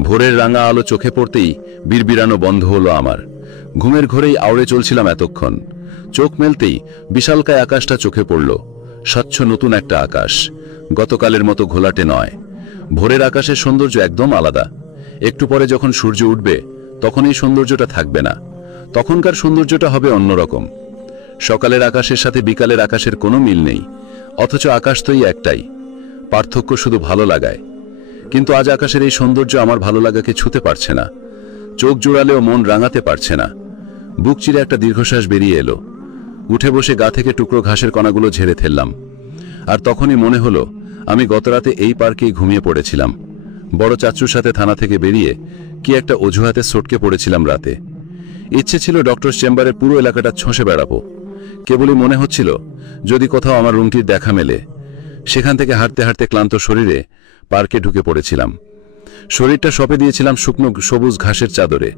ভোরের রাঙা আলো চোখে পড়তেই বিড়বিড়ানো বন্ধ হলো আমার। ঘুমের ঘোরেই আওড়ে চলছিলাম এতক্ষণ। চোখ মেলতেই বিশালকায় আকাশটা চোখে পড়ল। স্বচ্ছ নতুন একটা আকাশ, গতকালের মতো ঘোলাটে নয়। ভোরের আকাশের সৌন্দর্য একদম আলাদা। একটু পরে যখন সূর্য উঠবে তখন এই সৌন্দর্যটা থাকবে না, তখনকার সৌন্দর্যটা হবে অন্যরকম। সকালের আকাশের সাথে বিকালের আকাশের কোনো মিল নেই, অথচ আকাশ তোই একটাই, পার্থক্য শুধু ভালো লাগায়। কিন্তু আজ আকাশের এই সৌন্দর্য আমার ভালো লাগাকে ছুঁতে পারছে না, চোখ জোড়ালেও মন রাঙাতে পারছে না। বুক চিরে একটা দীর্ঘশ্বাস বেরিয়ে এলো। উঠে বসে গা থেকে টুকরো ঘাসের কণাগুলো ঝেড়ে ফেললাম। আর তখনই মনে হলো আমি গতরাতে এই পার্কেই ঘুমিয়ে পড়েছিলাম। বড় চাচুর সাথে থানা থেকে বেরিয়ে কি একটা অজুহাতে সটকে পড়েছিলাম রাতে। ইচ্ছে ছিল ডক্টর চেম্বারের পুরো এলাকাটা ছসে বেড়াবো। কেবলই মনে হচ্ছিল যদি কোথাও আমার রুমটির দেখা মেলে। সেখান থেকে হাঁটতে হাঁটতে ক্লান্ত শরীরে পার্কে ঢুকে পড়েছিলাম। শরীরটা সঁপে দিয়েছিলাম শুকনো সবুজ ঘাসের চাদরে।